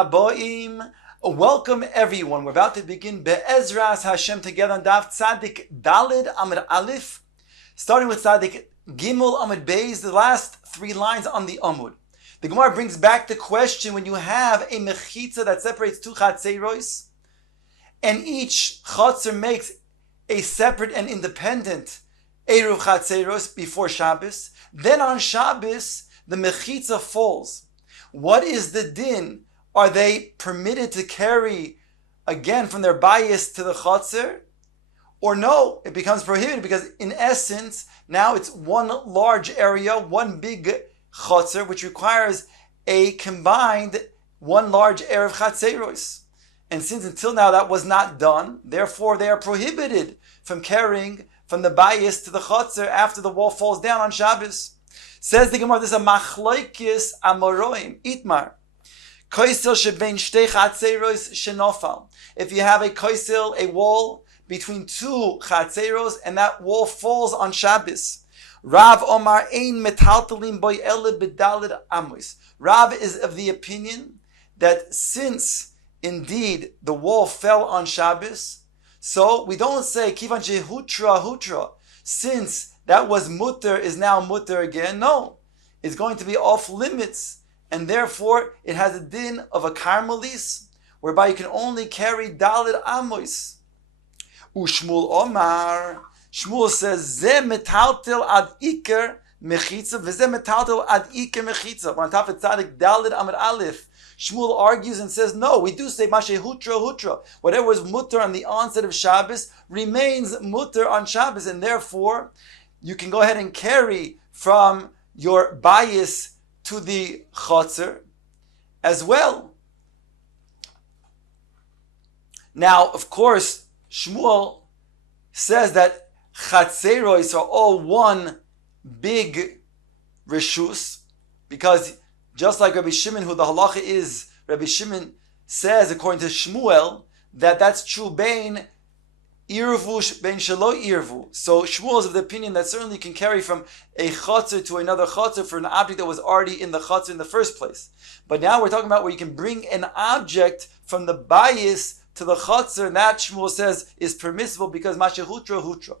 Haboim. Welcome everyone. We're about to begin Be'ezras Hashem together on Daf Tzadik Dalid Amud Aleph, starting with Tzadik Gimel Amud Beis, the last three lines on the Amud. The Gemara brings back the question: when you have a mechitza that separates two chatzeiros, and each chatzer makes a separate and independent eruv chatzeiros before Shabbos, then on Shabbos the mechitza falls. What is the din? Are they permitted to carry again from their bias to the chotzer? Or no, it becomes prohibited because in essence, now it's one large area, one big chotzer, which requires a combined one large area of chatzeros. And since until now that was not done, therefore they are prohibited from carrying from the bias to the chotzer after the wall falls down on Shabbos. Says the Gemara, this is a machloikis amoroim, itmar. Koisil shebein shtei chatzeros shenofal. If you have a koisil, a wall between two chatzeros, and that wall falls on Shabbos. Rav Omar ein metaltalim boy ele bedalid amos. Rav is of the opinion that since indeed the wall fell on Shabbos, so we don't say kivan shehutra, since that was mutter is now mutter again. No, it's going to be off limits. And therefore, it has a din of a karmelis, whereby you can only carry dalid amos. Ushmul Omar, Shmuel says, ze metaltel ad iker mechitza, v'ze metaltel ad iker mechitza. On top of tzadik dalid amud aleph, Shmuel argues and says, no, we do say mashe hutra. Whatever was mutter on the onset of Shabbos remains mutter on Shabbos, and therefore, you can go ahead and carry from your bias to the chotzer as well. Now, of course, Shmuel says that chatzeros are all one big reshus, because just like Rabbi Shimon, who the halacha is, Rabbi Shimon says, according to Shmuel, that that's true bein irvu bein shelo irvu. So Shmuel is of the opinion that certainly you can carry from a chotzer to another chotzer for an object that was already in the chotzer in the first place. But now we're talking about where you can bring an object from the bias to the chotzer, and that Shmuel says is permissible because mashehutra.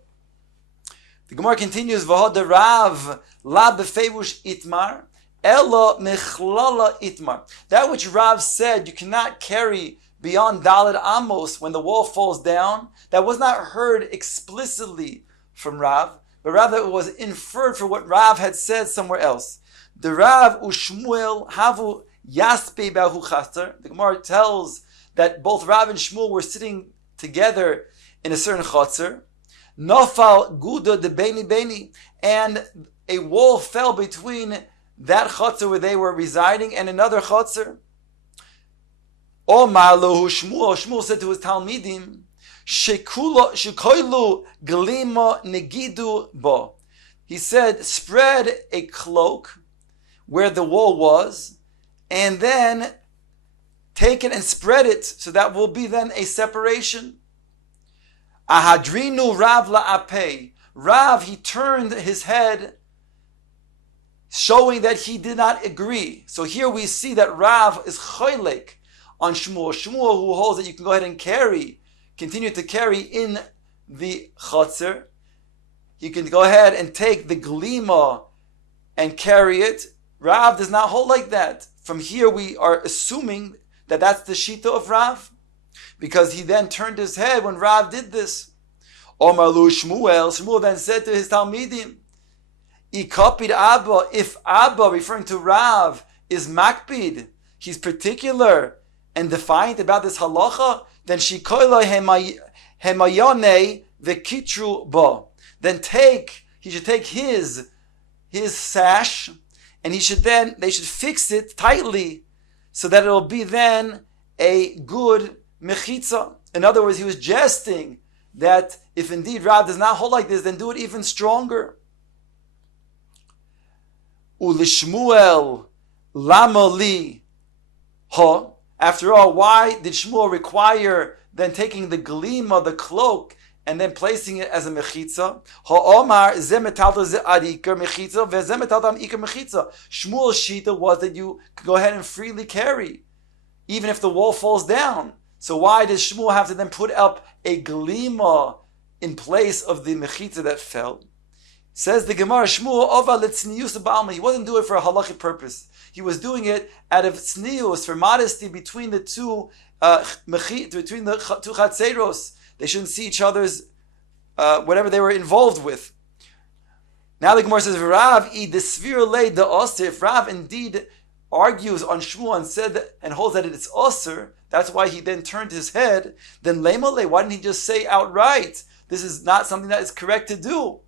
The Gemara continues, v'hod Rav la befevush itmar ella mechlala itmar. That which Rav said you cannot carry beyond Daled Amos when the wall falls down, that was not heard explicitly from Rav, but rather it was inferred for what Rav had said somewhere else. The Rav u'Shmuel havu yaspe b'ahu chaser. The Gemara tells that both Rav and Shmuel were sitting together in a certain chaser. Nofal guda de beni, and a wall fell between that chaser where they were residing and another chaser. Omar lohu Shmuel said to his Talmidim, Shekoilu glima negidu bo. He said, spread a cloak where the wall was, and then take it and spread it, so that will be then a separation. Ahadrinu Rav la'apei. Rav, he turned his head, showing that he did not agree. So here we see that Rav is choylek on Shmuel. Shmuel, who holds that you can go ahead and continue to carry in the chotzer. You can go ahead and take the glima and carry it. Rav does not hold like that. From here we are assuming that that's the shita of Rav, because he then turned his head when Rav did this. Omar lu Shmuel then said to his Talmidim, Ikapid Abba, if Abba, referring to Rav, is makpid, he's particular and defiant about this halacha, then shikoilo hemayone vekitru ba. Then he should take his sash, and they should fix it tightly, so that it will be then a good mechitza. In other words, he was jesting that if indeed Rav does not hold like this, then do it even stronger. Ulishmuel lama li ha. After all, why did Shmuel require then taking the glima, the cloak, and then placing it as a mechitza? Ha'omar ze metalta ze adikar mechitza ve'ze metalta ikar mechitza. Shmuel's shita was that you could go ahead and freely carry even if the wall falls down. So why does Shmuel have to then put up a glima in place of the mechitza that fell? Says the Gemara, Shmuel ova letznius ba'alma. He wasn't doing it for a halachic purpose. He was doing it out of tznius, for modesty between the two between the two chatzeros. They shouldn't see each other's whatever they were involved with. Now the Gemara says, Rav I desvir le the osir. If Rav indeed argues on Shmuel and said and holds that it's osir, that's why he then turned his head. Then lemale, why didn't he just say outright, this is not something that is correct to do?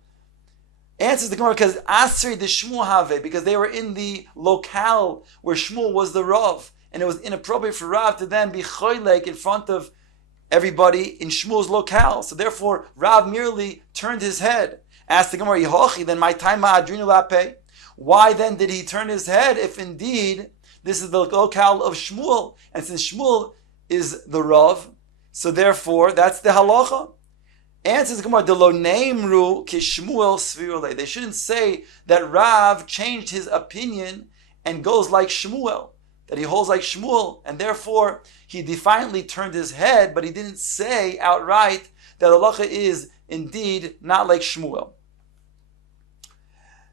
Answers the Gemara, because Asri the Shmuel have, because they were in the locale where Shmuel was the Rav, and it was inappropriate for Rav to then be choylek in front of everybody in Shmuel's locale. So therefore, Rav merely turned his head. Asked the Gemara, Yehochi, then my time ma'adrinu lape. Why then did he turn his head if indeed this is the locale of Shmuel? And since Shmuel is the Rav, so therefore that's the halacha. Answers the Gemara, Delo neimru ki Shmuel svirule. They shouldn't say that Rav changed his opinion and goes like Shmuel, that he holds like Shmuel, and therefore he defiantly turned his head, but he didn't say outright that halacha is indeed not like Shmuel.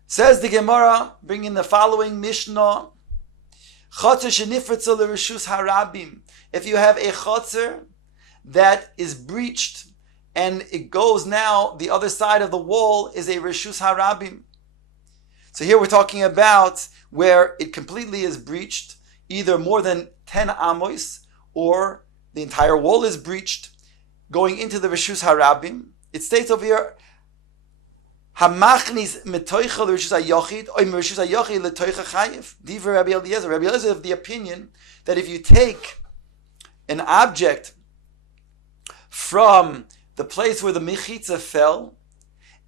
Says the Gemara, bringing the following Mishnah, Chotzer shenifritza l'reshus harabim. If you have a chotzer that is breached, and it goes now, the other side of the wall is a reshus harabim. So here we're talking about where it completely is breached, either more than 10 amos, or the entire wall is breached, going into the reshus harabim. It states over here, Hamachnis metoicha l'reshus hayochid, or reshus hayochid l'toicha chayiv. Divrei Rabbi Eliezer. Rabbi Eliezer is of the opinion that if you take an object from the place where the mechitza fell,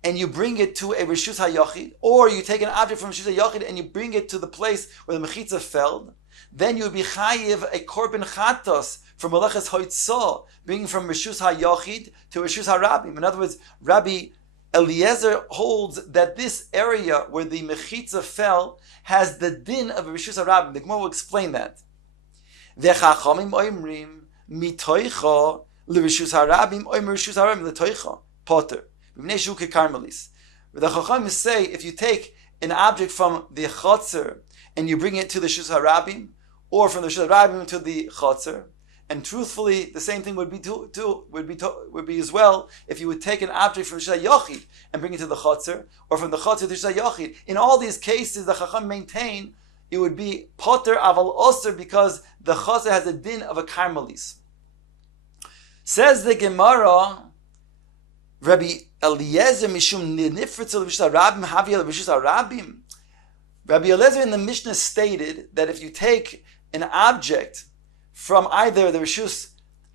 and you bring it to a reshus hayochid, or you take an object from reshus hayochid and you bring it to the place where the mechitza fell, then you would be chayiv a korban chatos from meleches hoitzah, bringing from reshus hayochid to reshus harabim. In other words, Rabbi Eliezer holds that this area where the mechitza fell has the din of a reshus harabim. The Gemara will explain that. V'chachamim oimrim mitoicha l'reshus harabim oim reshus harabim l'toicha potter. The Chachamim say if you take an object from the chotzer and you bring it to the reshus harabim, or from the reshus harabim to the chotzer, and truthfully the same thing would be as well if you would take an object from reshus hayochid and bring it to the chotzer, or from the chotzer to the reshus hayochid. In all these cases, the Chacham maintain it would be potter aval oser because the chotzer has a din of a karmelis. Says the Gemara, Rabbi Eliezer mishum nifritzel reshus harabim haviyel reshus harabim. Rabbi Eliezer in the Mishnah stated that if you take an object from either the reshus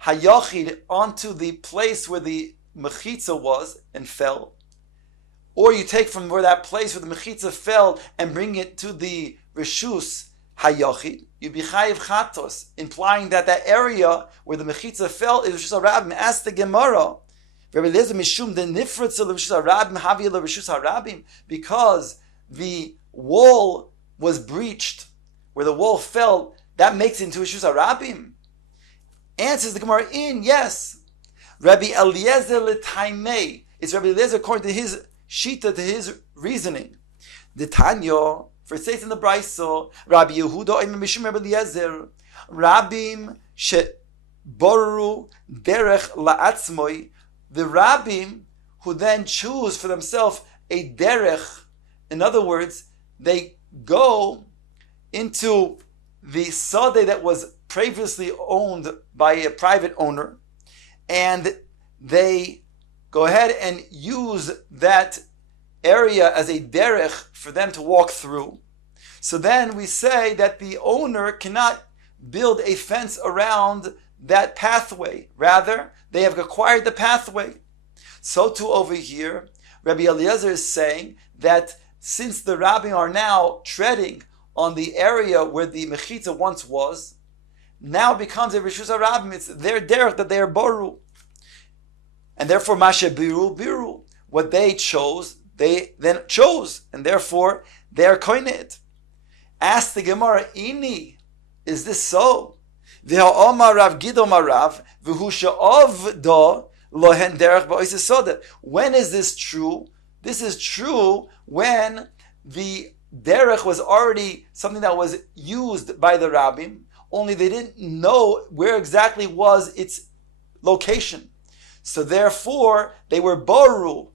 hayochid onto the place where the mechitza was and fell, or you take from where that place where the mechitza fell and bring it to the reshus hayochid, you'd be chayiv chatos, implying that that area where the mechitza fell is reshus harabim. Ask the Gemara, Rabbi Eliezer mishum the nifritzel reshus harabim haviyel reshus harabim, because the wall was breached, where the wall fell, that makes it into reshus harabim. Answers the Gemara in yes. Rabbi Eliezer l'taimei. It's Rabbi Eliezer according to his shita, to his reasoning. The Tanya, for it states in the Brayso, Rabbi Yehuda oimim mishum Rabbi Eliezer, Rabbim she'boru derech la'atzmoi. The Rabbim who then choose for themselves a derech, in other words, they go into the sadeh that was previously owned by a private owner, and they go ahead and use that area as a derech for them to walk through. So then we say that the owner cannot build a fence around that pathway. Rather, they have acquired the pathway. So too over here, Rabbi Eliezer is saying that since the rabbim are now treading on the area where the mechitza once was, now becomes a reshus harabim. It's their derech that they are boru, and therefore mashe biru, what they chose, they then chose, and therefore they are koined. Ask the Gemara, ini, is this so? V'ha'omar Rav Gidom Rav v'hu she'ovdo lohen derech ba'osis soda. When is this true? This is true when the derech was already something that was used by the rabbim, only they didn't know where exactly was its location. So therefore, they were boru.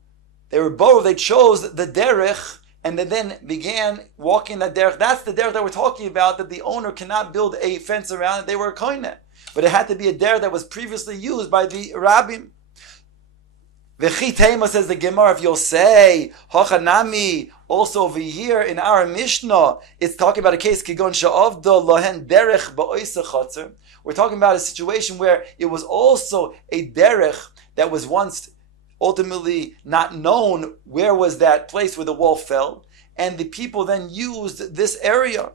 They chose the derech, and they then began walking that derech. That's the derech that we're talking about, that the owner cannot build a fence around it. They were a koine. But it had to be a derech that was previously used by the rabbim. V'chitema, says the Gemara, if you'll say, Hachanami, also over here in our Mishnah, it's talking about a case, Kigon Sha'avdo Lohen Derech Ba'oisa Chatzer. We're talking about a situation where it was also a derech that was once ultimately not known where was that place where the wall fell, and the people then used this area.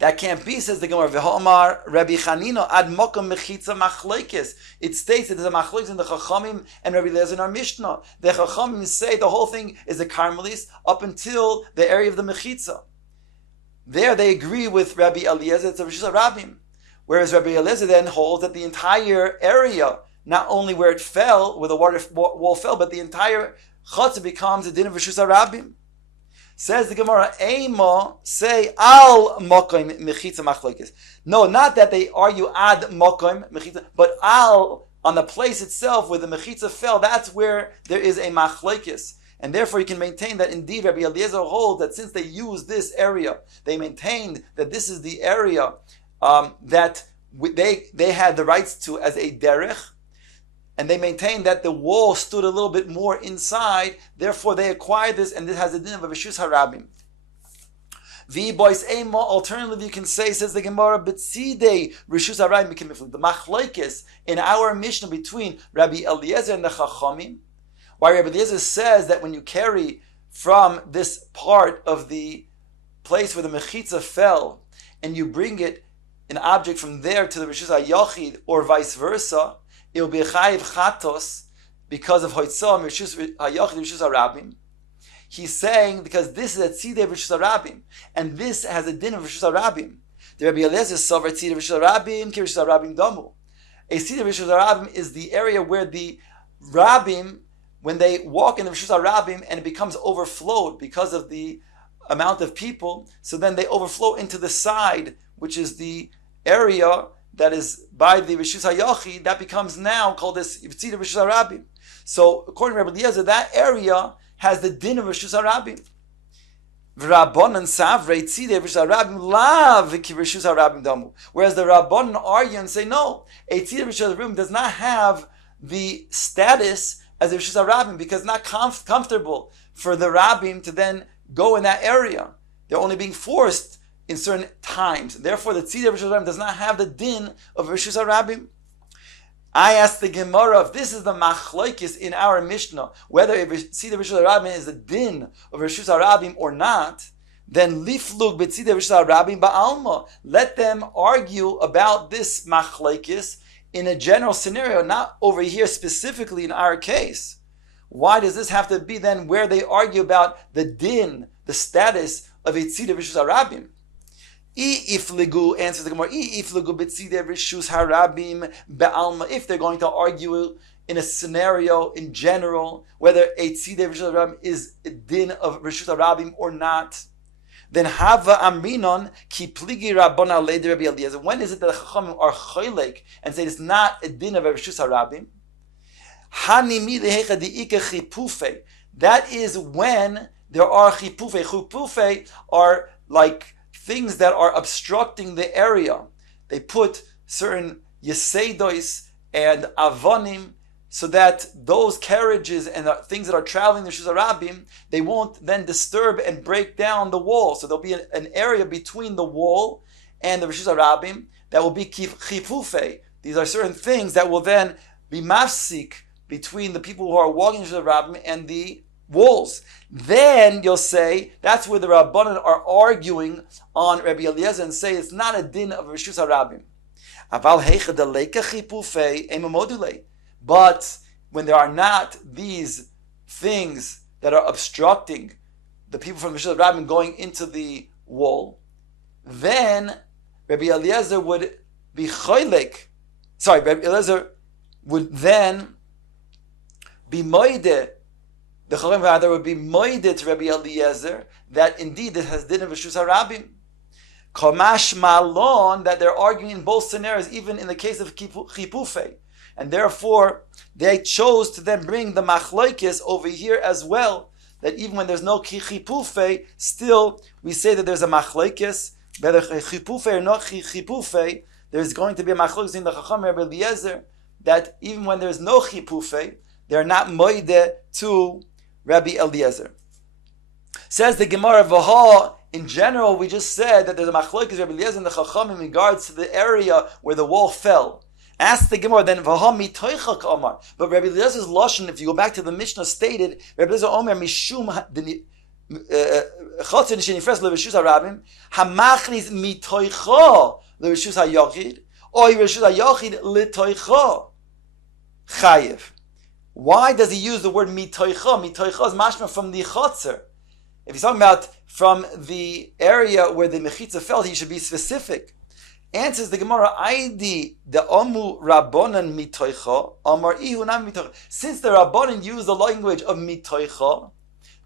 That can't be, says the Gemara. V'homar Rabbi Chanina ad mokom mechitza machlekes. It states that there's a machlekes in the Chachamim and Rabbi Lesin in our Mishnah. The Chachamim say the whole thing is a Carmelis up until the area of the mechitza. There they agree with Rabbi Eliezer. It's a Rishus HaRabim. Whereas Rabbi Eliezer then holds that the entire area, not only where it fell, where the wall fell, but the entire Chatzah becomes a din of Rishus HaRabim. Says the Gemara, Eima, say, al mokoim mechitza machlekes. No, not that they argue ad mokoim mechitza, but al, on the place itself where the mechitza fell, that's where there is a machlekes. And therefore you can maintain that indeed Rabbi Eliezer holds that since they used this area, they maintained that this is the area that they had the rights to as a derech, and they maintained that the wall stood a little bit more inside, therefore they acquired this, and this has a din of a Rishus HaRabim. Alternatively, you can say, says the Gemara, B'tzidei Rishus HaRabim, the machlekes in our Mishnah between Rabbi Eliezer and the Chachamim, why Rabbi Eliezer says that when you carry from this part of the place where the mechitza fell, and you bring it, an object from there to the Rishus HaYachid, or vice versa, it will be a chayiv chatos because of hoitzah Rishus HaYachid, Rishus HaRabim. He's saying because this is a tzidei of Rishus HaRabim, and this has a din of Rishus HaRabim. The Rabbi Eliezer sover tzidei of Rishus HaRabim ki Rishus HaRabim damu. A tzidei of Rishus HaRabim is the area where the Rabbim, when they walk in the Rishus HaRabim and it becomes overflowed because of the amount of people, so then they overflow into the side, which is the area that is by the Rishus HaYachid, that becomes now called this Yitzid of Rishus HaRabim. So according to Rabbi Eliezer, that area has the din of Rishus HaRabim. V'Rabbanan savrei tzidei of Rishus HaRabim lav ki Rishus HaRabim damu. Whereas the Rabbanan argue and say, no, a tzidei of Rishus HaRabim does not have the status as a Rishus HaRabim because it's not comfortable for the Rabbim to then go in that area. They're only being forced in certain times. Therefore, the tzidei of Rishus HaRabim does not have the din of Rishus HaRabim. I asked the Gemara if this is the machlokes in our Mishnah, whether a tzidei of Rishus HaRabim is the din of Rishus HaRabim or not, then liflug b'tzidei of Rishus HaRabim ba'alma. Let them argue about this machlokes in a general scenario, not over here specifically in our case. Why does this have to be then where they argue about the din, the status of a tzidei of Rishus HaRabim? If they're going to argue in a scenario in general whether a tzidei of Rishus HaRabim is a din of Rishus HaRabim or not, then hava amrinon ki pligi rabbana le'der Rabbi Eliezer. When is it that the Chachamim are choylek and say it's not a din of Rishus HaRabim? Hanimi lehecha di'ika chipufe. That is when there are chipufe. Chipufe are like things that are obstructing the area. They put certain yesedos and avonim so that those carriages and things that are traveling the Rishus HaRabim, they won't then disturb and break down the wall. So there'll be an area between the wall and the Rishus HaRabim that will be chipufe. These are certain things that will then be mafsik between the people who are walking Rishus HaRabim and the walls. Then you'll say that's where the Rabbanan are arguing on Rabbi Eliezer and say it's not a din of Rishus HaRabim. But when there are not these things that are obstructing the people from Rishus HaRabim going into the wall, then Rabbi Eliezer would be choylek. Sorry, Rabbi Eliezer would then be moide. The Chachamim rather would be moide to Rabbi Eliezer that indeed it has din of Reshus HaRabim. Kamash malon, that they're arguing in both scenarios, even in the case of chipufei, and therefore they chose to then bring the machloikis over here as well. That even when there's no chipufei, still we say that there's a machloikis, whether chipufei or not chipufei. There's going to be a machloikis in the Chacham Rabbi Eliezer that even when there's no chipufei, they're not moide to Rabbi Eliezer. Says the Gemara V'ha. In general, we just said that there's a machlokes Rabbi Eliezer and the Chacham in regards to the area where the wall fell. Ask the Gemara then, V'ha mitoicha k'amar. But Rabbi Eliezer's lashon, if you go back to the Mishnah, stated Rabbi Eliezer Omer mishum chatzir shenifres leReshus HaRabim hamachnis mitoicha leReshus HaYachid or Reshus HaYachid litoicha chayev. Why does he use the word mitoicha? Mitoicha is mashma from the chatzir. If he's talking about from the area where the mechitza fell, he should be specific. Answers the Gemara, Aidi the Amu Rabbanan mitoicha, Amar Ihu nam mitoicha. Since the Rabbanan used the language of mitoicha,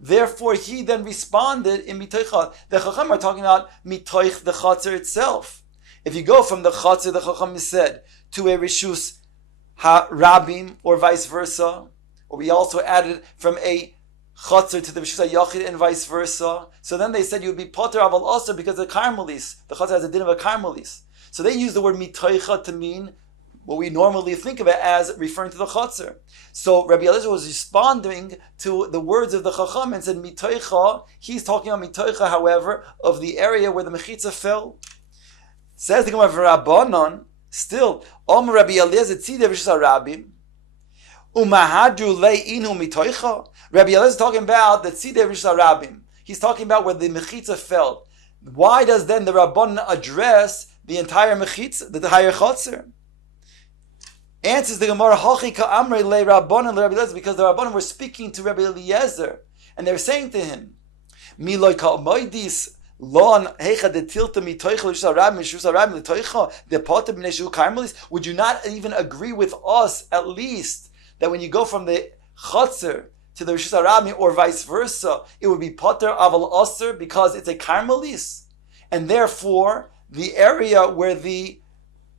therefore he then responded in mitoicha. The Chacham are talking about mitoich, the chatzir itself. If you go from the chatzir, the Chacham is said, to a Reshus HaRabim, or vice versa, or we also added from a chatzir to the Reshus HaYachid and vice versa. So then they said you would be poter aval aser because of the karmelis. The chatzir has a din of a karmelis. So they use the word mitoicha to mean what we normally think of it as referring to the chatzir. So Rabbi Eliezer was responding to the words of the Chacham and said mitoicha. He's talking about mitoicha, however, of the area where the mechitza fell. Says the Gemara Rabbanon, still, Omer Rabbi Eliezer tzidei Reshus HaRabim. Umahadru le'inu mitoicha. Rabbi Eliezer is talking about the tzidei Reshus HaRabim. He's talking about where the mechitza fell. Why does then the Rabbanan address the entire mechitza, the entire chatzir? Answers the Gemara, Hachi ka'amrei le Rabbanan le Rabbi Eliezer, because the Rabbanan were speaking to Rabbi Eliezer, and they were saying to him, Miloi ka'moidis lon hecha detilta mitoicha Reshus HaRabim Reshus HaRabim letoicha depotem b'nei shu karmelis. Would you not even agree with us, at least, that when you go from the chatzir to the Reshus HaRabim or vice versa, it would be poter aval aser because it's a karmelis, and therefore the area where the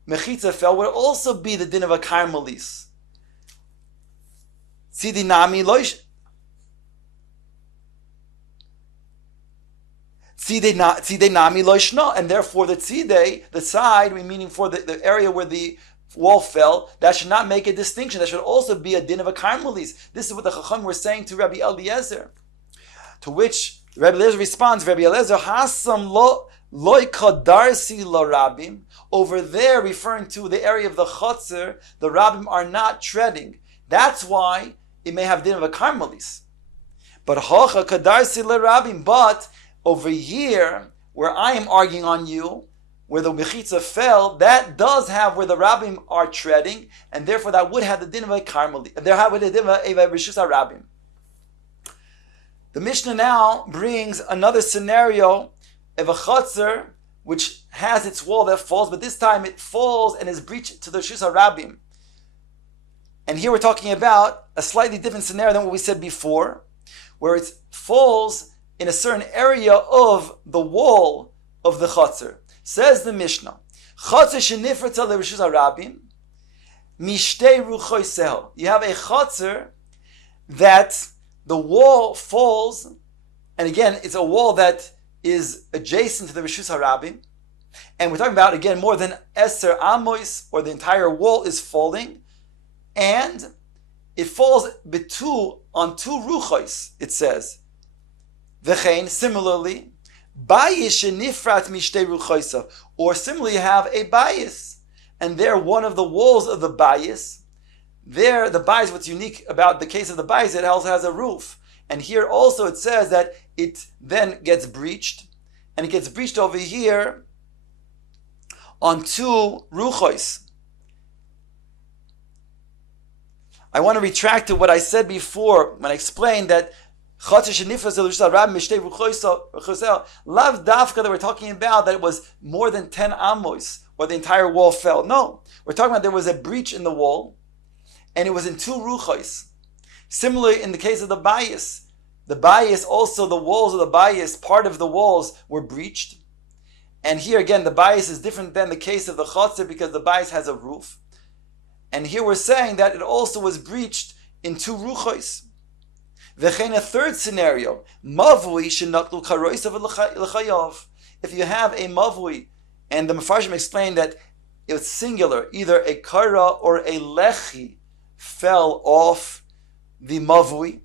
mechitza fell would also be the din of a karmelis. Tzidei nami loish. Tzidei nami loishna, and therefore the tzidei, the side, meaning for the area where the wall fell, that should not make a distinction. That should also be a din of a karmelis. This is what the Chacham were saying to Rabbi Eliezer. To which Rabbi Eliezer responds, Rabbi Eliezer, Hasam loy kadarsi la rabim. Over there, referring to the area of the chatzir, the rabim are not treading. That's why it may have din of a karmelis. But hacha kadarsi la rabim. But over here, where I am arguing on you, where the mechitza fell, that does have where the rabbim are treading, and therefore that would have the din of a karmeli. There have the din of a Reshus HaRabim. The Mishnah now brings another scenario of a chatzir which has its wall that falls, but this time it falls and is breached to the Reshus HaRabim. And here we're talking about a slightly different scenario than what we said before, where it falls in a certain area of the wall of the chatzir. Says the Mishnah, chatzir shenifrata leReshus HaRabim mishtei ruchoiseho. You have a chatzir that the wall falls, and again, it's a wall that is adjacent to the Reshus HaRabim, and we're talking about, again, more than eser amos, or the entire wall is falling, and it falls on two ruchos, it says. V'chein, similarly, bayis shenifrat mishtei ruchoisav, or similarly you have a bayis, and there one of the walls of the bayis, there the bayis, what's unique about the case of the bayis, it also has a roof. And here also it says that it then gets breached, and it gets breached over here on two ruchos. I want to retract to what I said before when I explained that lav dafka, that we're talking about that it was more than 10 amos, or the entire wall fell. No, we're talking about there was a breach in the wall, and it was in two ruchos. Similarly, in the case of the bayis also, the walls of the bayis, part of the walls were breached. And here again, the bayis is different than the case of the chotzer because the bayis has a roof. And here we're saying that it also was breached in two ruchos. V'chein, a third scenario, mavui shenatlu karoisav l'chayav. If you have a mavui, and the Mefarshim explained that it was singular, either a kara or a lechi fell off the mavui.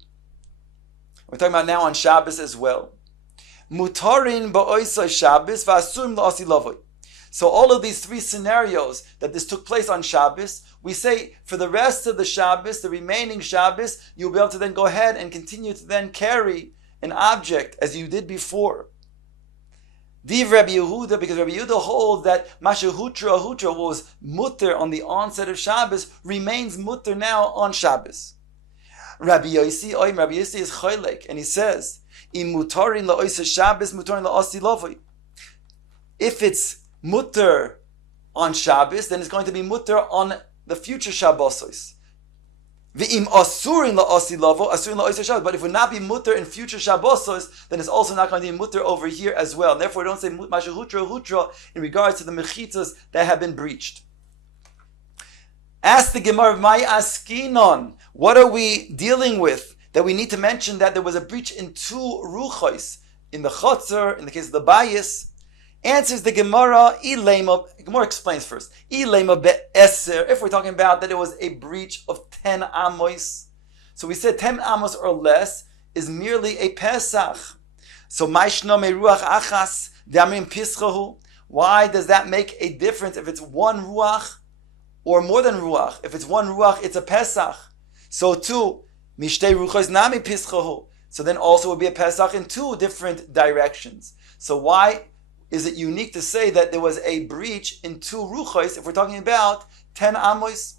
We're talking about now on Shabbos as well. Mutarin ba'oisai Shabbos v'asurim la'asi lavoi. So all of these three scenarios that this took place on Shabbos, we say for the rest of the Shabbos, the remaining Shabbos, you'll be able to then go ahead and continue to then carry an object as you did before. Div Rabbi Yehuda, because Rabbi Yehuda holds that Mashehutra Hutra was mutter on the onset of Shabbos, remains mutter now on Shabbos. Rabbi Yossi is choylek, and he says, "Im mutarin la'oisa Shabbos, mutarin la'asi lavoi." If it's mutter on Shabbos, then it's going to be mutter on the future Shabbosos. V'im asurin la'asi lavo, asurin la'oisa Shabbos. But if it would not be mutter in future Shabbosos, then it's also not going to be mutter over here as well. And therefore, we don't say mashehutra hutra in regards to the mechitzas that have been breached. Ask the Gemara, "Mai askinon?" What are we dealing with? That we need to mention that there was a breach in two ruchos, in the chotzer, in the case of the bayis. Answers the Gemara, Gemara explains first. Ilema be'eser, if we're talking about that it was a breach of 10 amos. So we said 10 amos or less is merely a Pesach. So maishno me ruach achas, damrim pischahu. Why does that make a difference if it's one ruach or more than ruach? If it's one ruach, it's a Pesach. So too, mishtei ruchos nami pischahu. So then also would be a Pesach in two different directions. So why is it unique to say that there was a breach in two ruchos if we're talking about 10 amos?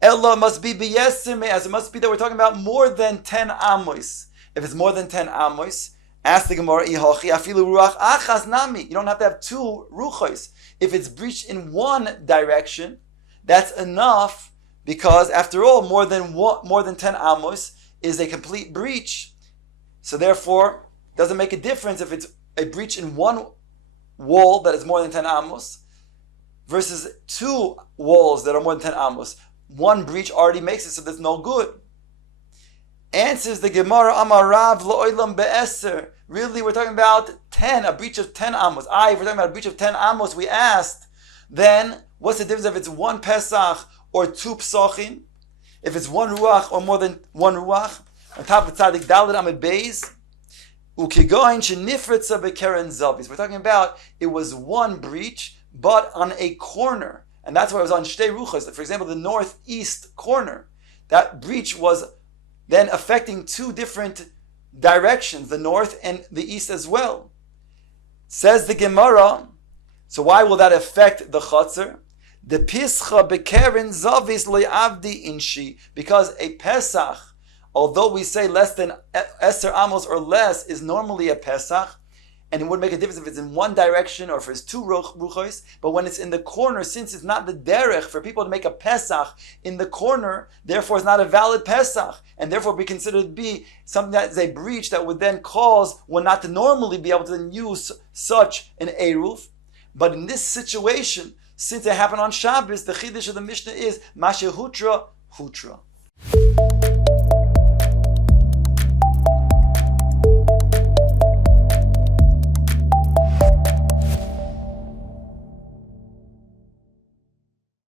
Ella must be b'yesime, as it must be that we're talking about more than 10 amos. If it's more than 10 amos, ask the Gemara, ihochi afilu ruach achas nami. You don't have to have two ruchos. If it's breached in one direction, that's enough, because after all, more than 10 amos is a complete breach. So therefore, it doesn't make a difference if it's a breach in one wall that is more than 10 amos versus two walls that are more than 10 amos. One breach already makes it so that's no good. Answers the Gemara, Amarav lo'olam be'eser. Really, we're talking about 10, a breach of 10 amos. If we're talking about a breach of 10 amos, we asked, then what's the difference if it's one Pesach or two Psachim? If it's one Ruach or more than one Ruach? On top of Tzadik Dalet Amud Beis, we're talking about it was one breach, but on a corner. And that's why it was on Shtei Ruchos. For example, the northeast corner. That breach was then affecting two different directions, the north and the east as well. Says the Gemara, so why will that affect the Chotzer? The Pischa Bekeren Zavis Le'avdi Inshi. Because a Pesach, although we say less than Eser Amos or less is normally a Pesach, and it wouldn't make a difference if it's in one direction or if it's two ruchos, but when it's in the corner, since it's not the derech for people to make a Pesach in the corner, therefore it's not a valid Pesach, and therefore be considered to be something that is a breach that would then cause one not to normally be able to then use such an Eruv. But in this situation, since it happened on Shabbos, the Chiddush of the Mishnah is Mashehutra Hutra.